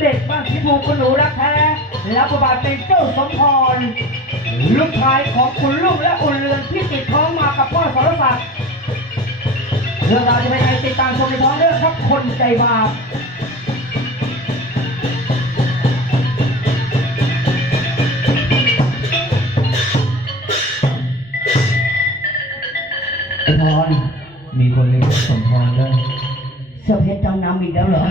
เด็กบ้านพิบูลคุณหนูรักแท้แล้วประบาทเป็นเจ้าสมพร ลูกชายของคุณลุงและอุ่นเรือนที่ติดท้องมากับพ่อสรศักดิ์เรื่องราวจะเป็นไงติดตามชมในท้องเรื่องครับคนใจบาปไอพรมีคนเรียกสมพรด้วยเสื้อเพชรจำนำอีกแล้วเหรอ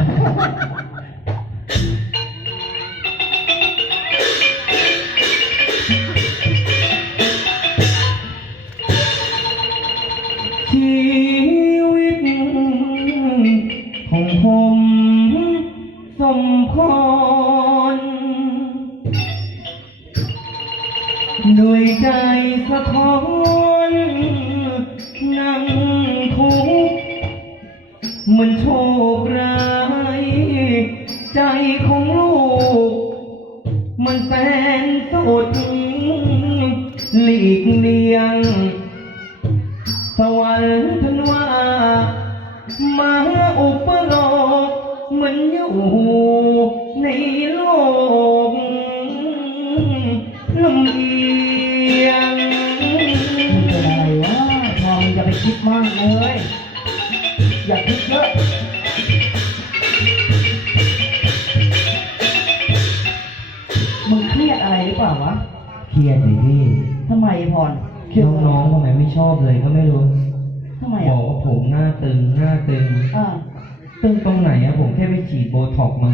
ด้วยใจสะท้อนนั่งทุกข์มันโชคร้าย ใจของลูก มันแสนสดหลีกเลี่ยง สวรรค์ทนว่ามาอุปโลกเหมือนอยู่ใน ชอบเลยก็ไม่รู้ทำไมบอะอกว่าผมหน้าตึงหน้าตึงอ่าตึงตรงไหนอะผมแค่ไปฉีดโบท็อกซ์มา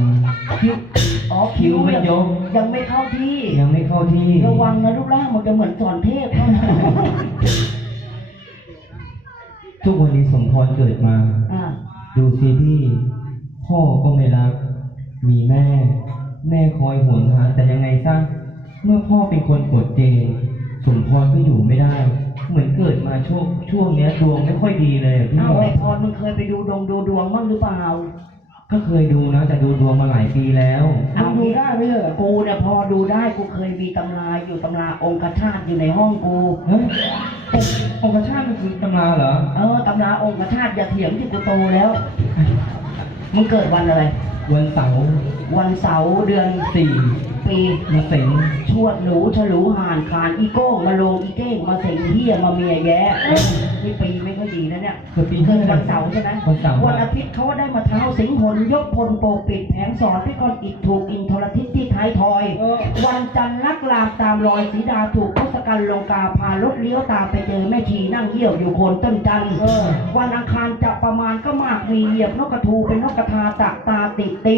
คิ้วอ๋อคิ้วไม่ยก ยังไม่เข้าที่ ยังไม่เข้าที่ระวังนะรูปร่างมันจะเหมือนสอนเทพเขานะทุกวันนี้สมพรเกิดมา อ่าดูสิพี่ พ่อก็ไม่รัก มีแม่ แม่คอยห่วงหาแต่ยังไงซะเมื่อพ่อเป็นคนกดเกณฑ์สมพรก็อยู่ไม่ได้ เหมือนเกิดมาช่วงช่วงเนี้ยดวงไม่ค่อยดีเลยอะพี่เอาไอ้พรมึงเคยไปดูดวงดูดวงบ้างหรือเปล่าก็เคยดูนะแต่ดูดวงมาหลายปีแล้วเอาดูได้ไหมเหรอกูเนี่ยพอดูได้กูเคยมีตำราอยู่ตำราองค์ชาติอยู่ในห้องกู เฮ้ยองค์ชาติมันคือตำราเหรอเออตำราองค์ชาติอย่าเถียงที่กูโตแล้ว มึงเกิดวันอะไร วันเสาร์วันเสาร์เดือนสี่ ปีมาเสงชวดหนูฉลูห่านคานอีโก้งมาโลงอีเก้งมาเสงเฮียมาเมียแย่นี่ปีไม่ค่อยดีนะเนี่ยเกิดปีเกิดวันเสาร์ใช่ไหมวันเสาร์วันอาทิตย์เขาก็ได้มาเท้าสิงหนยกพลโปกปิดแผงสอนที่ก้อนอิฐถูกอินทรทิศที่ท้ายทอย วันจันทร์ลักลามตามรอยสีดาถูกพุทธกันลงกาพารถเลี้ยวตามไปเจอแม่ชีนั่งเยี่ยวอยู่โคนต้นจันทร์วันอังคารจะประมาณก็มากมีเหยียบนกกระทูเป็นนกกระทาตักตาติดตี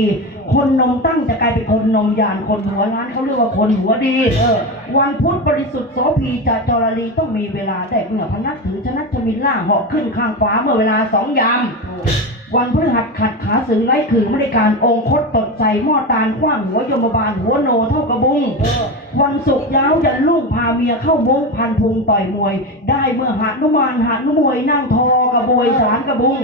คนนมตั้งจะกลายเป็นคนนมยานคนหัวล้านเขาเรียกว่าคนหัวดี เออ วันพุธบริสุทธิ์โสภีจะจรลีต้องมีเวลาแต่เมื่อพนักถือชนะชมินล่าเหาะขึ้นข้างฟ้าเมื่อเวลาสองยาม วันพฤหัสขัดขาสื่อไล่ขือไม่ได้การองคตตดใส่หม้อตาลขว้างหัวยมบาลหัวโนเท่ากระบุง วันศุกร์ยาวยันลุ่งพาเมียเข้าวงพันพุงต่อยมวย ได้เมื่อหานุมานหานุมวยนั่งทอกระบวยสารกระบุง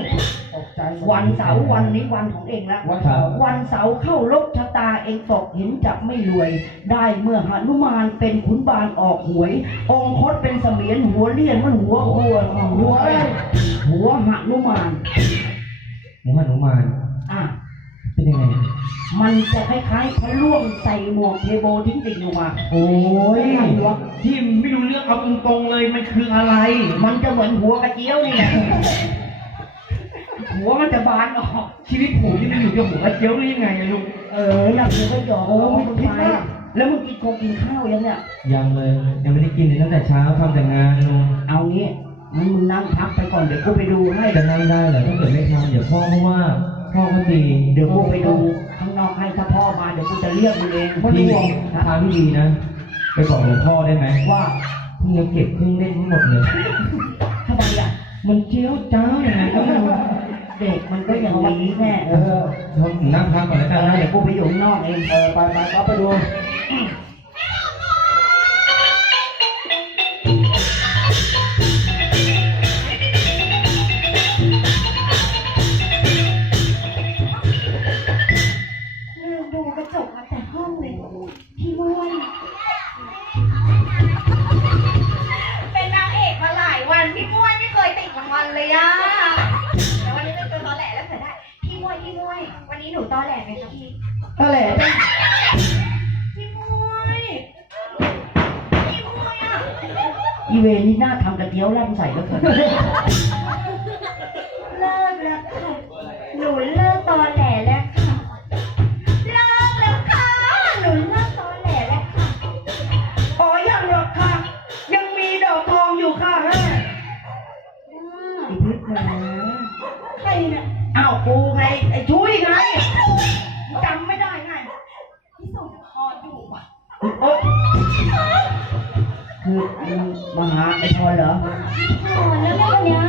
วันเสาร์วันนี้วันของเองละวันเสาร์วันเสาร์เข้าลบชะตาเองตกเห็นจับไม่รวย ได้เมื่อหานุมานเป็นขุนบานออกหวย องคตเป็นเสมียนหัวเลี่ยนมันหัวขวหัวหัวหานุมานหมูหันหนูมานอะเป็นยังไงมันจะคล้ายๆพระล่วงใส่หมวกเทโบทิ้งติ่งลงมาโอ้ยไม่รู้วะที่ไม่รู้เรื่องเอาตรงๆเลยมันคืออะไร มันจะเหมือนหัวกระเจียวนี่แหละ หัวมันจะบานออกชีวิตผมที่มันอยู่กับหัวเจียวได้ยังไงอะลูกเอออยากดูก็หยอกโอ้ยมึงคิดไปมากแล้วมึงกินโคงกินข้าวยังเนี่ยยังเลยยังไม่ได้กินเลยตั้งแต่เช้าทำแต่งานลูกเอางี้งั้นมึงนั่งพักไปก่อนเดี๋ยวกูไปดูให้จะนั่งได้เหรอถ้าเกิดไม่ทำเดี๋ยวพ่อเพราะว่าพ่อก็ตีเดี๋ยวกูไปดูข้างนอกให้ถ้าพ่อมาเดี๋ยวกูจะเรียกมึงเองเพราะพี่ดวงนะทางที่ดีนะ ไปบอกหลวงพ่อได้ไหมว่าเพิ่งจะเก็บเครื่องเล่นทั้งหมดเลยทำไมอะมันเจียวจ้าอย่างไงก็ไม่รู้ เด็กมันก็อย่างนี้แม่เออ ผมนั่งพักก่อนแล้วกันนะ เดี๋ยวกูไปอยู่ข้างนอกเอง เออ ไปไปก็ไปดู ต่วันนี้เป็นตัวตอแหลแล้วเสียได้พี่ม้วนพี่ม้วนวันนี้หนูตอแหลไหมคะพี่ตะแหล่เป็นพี่มวยพี่มวยอะอีเวนี่น่าทำกระเทียวแล่นใส่แล้วเกินเลิกแล้วค่ะหนูเลิกตอแหลแล้วค่ะเลิกแล้วค่ะหนูเลิกตอแหลแล้วค่ะอ๋อยังหรอกค่ะ ยังมีดอกทองอยู่ค่ะฮะอืมอีพิษแหม มึงมาหาไอ้พรเหรอพรแล้วแม่คนเนี้ย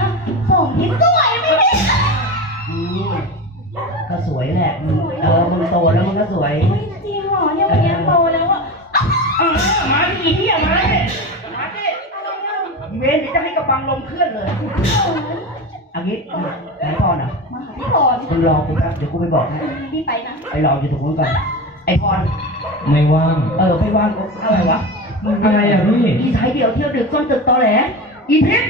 ส่งพี่สวยไม่ได้อืมก็สวยแหละมึงเออมึงโตแล้วมึงก็สวยเฮ้ยจริงเหรอเนี่ยวันเนี้ยโตแล้วอะเออมาดิอีเหี้ยมาดิมาดิอีเวนเดี๋ยวจะให้กระบังลมเคลื่อนเลยเอันนี้ไหนพรอะมาหาพี่พรคุณรอกูแป๊บเดี๋ยวกูไปบอกให้รีบไปนะไปรออยู่ตรงนู้นก่อนไอ้พรไม่ว่าง เออไม่ว่างกูอะไรวะ อะไรอะพี่อีสายเดี่ยวเที่ยวดึกก้นตึกตอแหลอีพิษ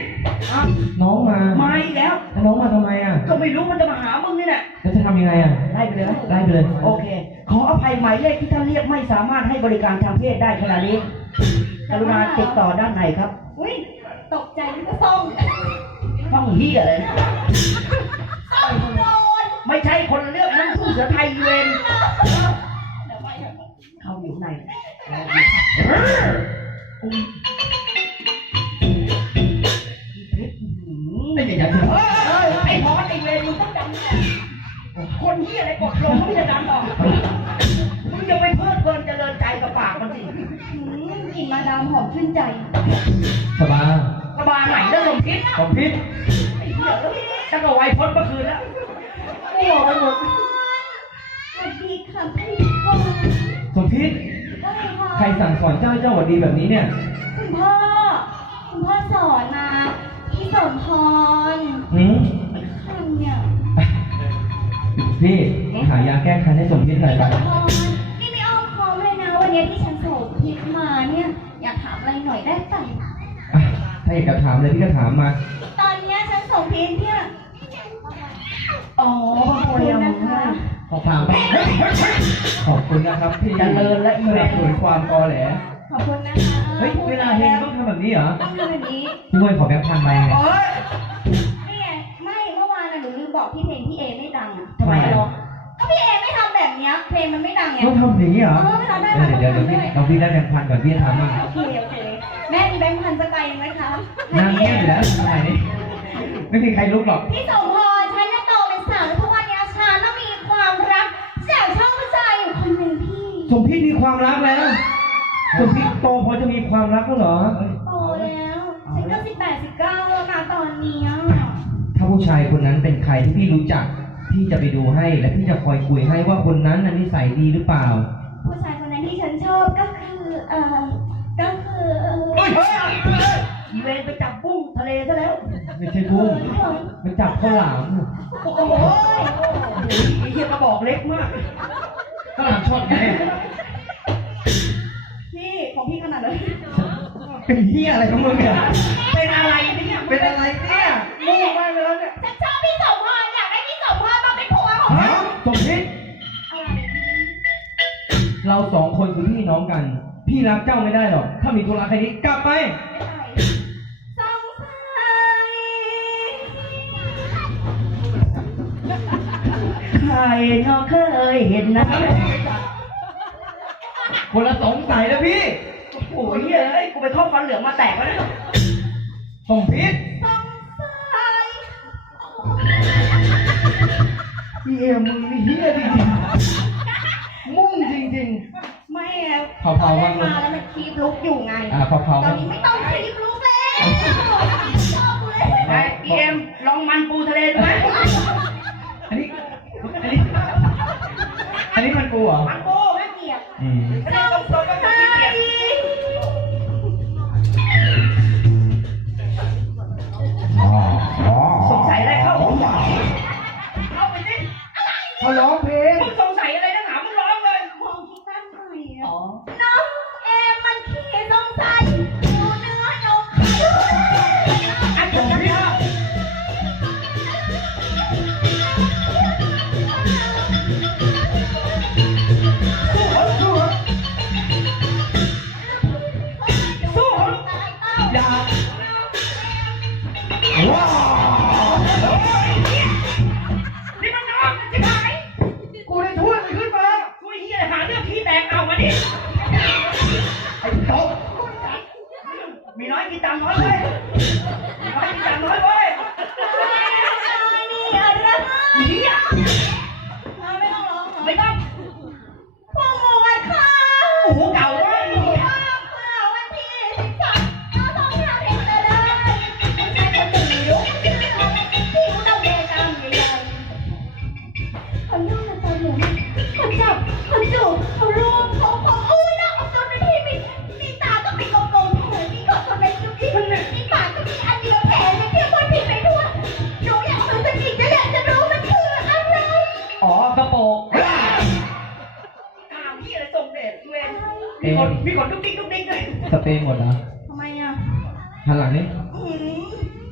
อะน้องมามาอีกแล้วแล้ว น้องมาทำไมอะ ก็ไม่รู้มันจะมาหามึงนี่แหละแล้วจะทำยังไงอะไล่ไปเลยไหมไล่ไปเลยโอเค ขออภัยหมายเลขที่ท่านเรียกไม่สามารถให้บริการทางเพศได้ขณะนี้กรุณาติดต่อด้านในครับอุ้ยตกใจนี่ก็ส่งห้องเฮียเลยส่งโดนไม่ใช่คนละเรื่องนั่นผู้เสือไทยเวนเดี๋ยวไปเถอะเข้าอยู่ข้างใน ไม่ใช่ยันเฮ้ยไอ้พอสไอ้เวนมึงต้องจำเนี่ยคนเฮียอะไรกดลงมึงจะดันออกมึงจะไปเพลิดเพลินเจริญใจกับปากมันสิกลิ่นมาดามหอมชื่นใจสบายกระบาไหนเรื่องสมคิดของพิษไอ้เหี้ยแล้วตั้งแต่ไวพ้นเมื่อคืนแล้วกูบอกไปหมดสวัสดีค่ะพี่พรสมพิษ ใครสั่งสอนเจ้าเจ้าหวัดดีแบบนี้เนี่ย คุณพ่อ คุณพ่อสอนมาพี่สมพรหืมทำเนี่ยพี่หายาแก้คันให้สมพิษหน่อยสไปมพรนี่ไม่อ้อมค้อมเลยนะ วันนี้ที่ฉันโสดพิกมาเนี่ย อยากถามอะไรหน่อยได้ป่ะอะถ้าอยากจะถามเลยพี่ก็ถามมา ตอนเนี้ยฉันส่งเพลงเนี่ย อ๋อพระโพยามให้ ขอถามไปขอบคุณนะครับพี่เจริญและอีสเวนับนสนุนความตอแหลขอบคุณนะคะเฮ้ยเวลาเฮงต้องทำแบบนี้เหรอต้องทำแบบนี้พี่มวยขอแบงค์พันใบไงโอ๊ยนี่ไงไม่เมื่อวานน่ะหนูลืมบอกพี่เพลงพี่เอไม่ดังอะทำไมอะร้องก็พี่เอไม่ทำแบบเนี้ยเพลงมันไม่ดังไงต้องทำอย่างนี้เหรอเออไม่ทำได้เออเดี๋ยวเดี๋ยวพี่เราพี่ได้แบงค์พันก่อนพี่จะทำมั่งโอเคโอเคแม่มีแบงค์พันสักใบไหมคะนั่งเงียบอยู่แล้วทำไมนี่ไม่มีใครลุกหรอกพี่สมพ ความรักแล้วสมพิษโตพอจะมีความรักแล้วเหรอ โตแล้วฉันก็สิบแปดสิบเก้าแล้วนะตอนเนี้ยถ้าผู้ชายคนนั้นเป็นใครที่พี่รู้จัก พี่จะไปดูให้ และพี่จะคอยคุยให้ว่าคนนั้นน่ะนิสัยดีหรือเปล่า ผู้ชายคนนั้นที่ฉันชอบก็คือเอ่อก็คือเฮ้ยเฮ้ยอีเวนไปจับปุ้งทะเลซะแล้ว ไม่ใช่บุ้งมันจับข้าวหลาม โอ้โหไอ้เหี้ยกระบอกเล็กมากข้าวหลามช็อตไง พี่ของพี่ขนาดเลยเป็นเหี้ยอะไรของมึงเนี่ย เป็นอะไรเนี่ยเป็นอะไรเนี่ยมุ่งไปแล้วเนี่ยฉันชอบพี่สมพรอยากได้พี่สมพรมาเป็นผัวของฮะฉันสมพิษอะไรเราสองคนคือพี่น้องกัน พี่รักเจ้าไม่ได้หรอก ถ้ามีธุระแค่นี้กลับไปสงสัยใครเนาะเคยเห็นนะ คนละสงสัยแล้วพี่ โอ้ยเอ้ยกูไปเข้าฟันเหลืองมาแตกแล้วเนี่ยสมพิษสงสัยเฮียมึงนี่เฮียจริงๆมุ่งจริง ไม่แล้วเผาๆตอนแรวางกลงมาแล้วมันคีบลุกอยู่ไง ๆ อ่าเผาตๆอกันนนี้ไม่ต้องคีบลุกแล้วชอบกูเลยไอ้เอ็มลองมันปูทะเลดูไหมอันนี้ อันนี้ อันนี้มันกูเหรอมันปูน่าเกลียดอืมไม่ได้ต้ ๆคนย่อมาตอนหนูคนจับคนจูบเขาลูบเขาเขาอู้นะเอาจนในที่มีมีตาก็มีกลมๆแขนมีขอบคนในจุดที่มีปากก็มีอันเดียวแผลไม่เที่ยวคนผิดไปทั่วหนูอยากรู้สักทีจะอยากจะรู้มันคืออะไรอ๋อกระโปรงถามพี่อะไรส่งเดชเวรมีคนมีคนดุ๊กดิ๊กดุ๊กดิ๊กเลยสเปรย์หมดเหรอทำไมอะหันหลังนี่อืม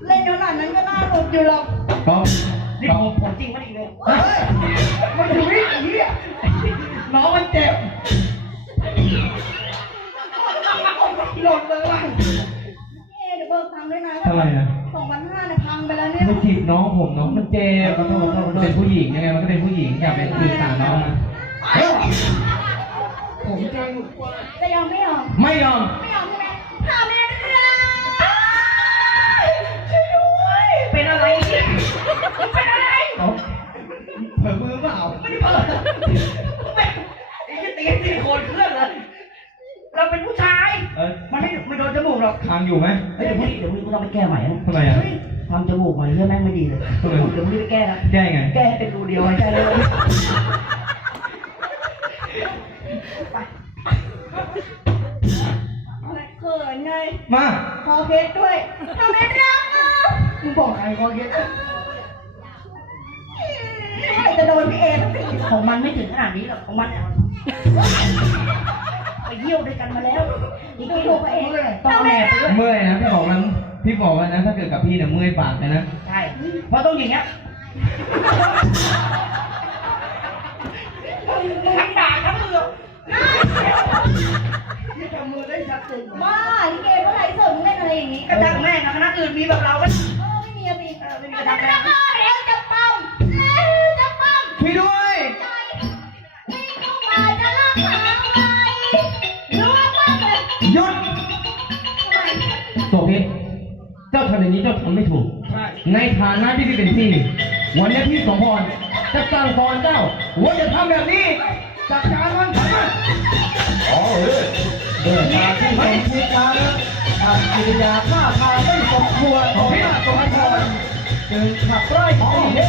เล่นขนาดนั้นก็น่าหลุดอยู่หรอกกล้อง นี่กล้องผมผมจริงมันอีกเลยเฮ้ยมันอยู่นี่ไอ้เหี้ยน้องมันเจ็บหล่นเลยว่ะเอ๊ะเดี๋ยวเบิกตังค์ด้วยนะทำไมอะสองพันห้าเนี่ยพังไปแล้วเนี่ย ไม่จีบน้องผมน้องมันเจ็บเป็นผู้หญิงยังไงมันก็เป็นผู้หญิงอย่าไปถือสาน้องนะผมจริงจะยอมไม่ยอม ไม่ยอม ไม่ยอมใช่ไหมถ้าไม่ ไอ้ยี่ตีซิลิโคนเคลื่อนเลยเราเป็นผู้ชาย เออมันไม่ไม่โดนจมูกหรอกคางอยู่ไหมเฮ้ยเดี๋ยวพรุ่งนี้เดี๋ยวพรุ่งนี้กูต้องไปแก้ใหม่นะทำไมอะทำจมูกใหม่เรื่องแม่งไม่ดีเลยทำไมเดี๋ยวพรุ่งนี้ไปแก้นะแก้ไง แก้ให้เป็นรูเดียวหายใจเลยไปเขินไงมาขอเพชรด้วยถ้าไม่รักอะมึงบอกใครก่อนเย็น ของมันไม่ถึงขนาดนี้หรอกของมันเนี่ยไปเยี่ยวด้วยกันมาแล้วอีกทีถูกไปเองเลยต้องเอาแหนบไปด้วยเมื่อยนะพี่บอกมันพี่บอกว่านะถ้าเกิดกับพี่เนี่ยเมื่อยปากเลยนะใช่เพราะต้องอย่างเงี้ยทั้งด่าทั้งมือนี่ทำมือได้ชัดเจนบ้าลิเกก็ไรสนเล่นอะไรอย่างนี้กระดังแม่งนะคณะอื่นมีแบบเราไหมเออไม่มีอะพี่เออไม่มีไม่กระมีดังแล้วแม่ เจ้าทำอย่างนี้เจ้าทำไม่ถูกใช่ในฐานะที่พี่เป็นพี่วันนี้พี่สมพรจะสั่งสอนเจ้าว่าจะทำแบบนี้จัดการมันทำมันอ๋อเออเดินมาที่สมคิดมาแล้วทำกิริยาท่าทางไม่สมควรของพระสมพรจึงขับไล่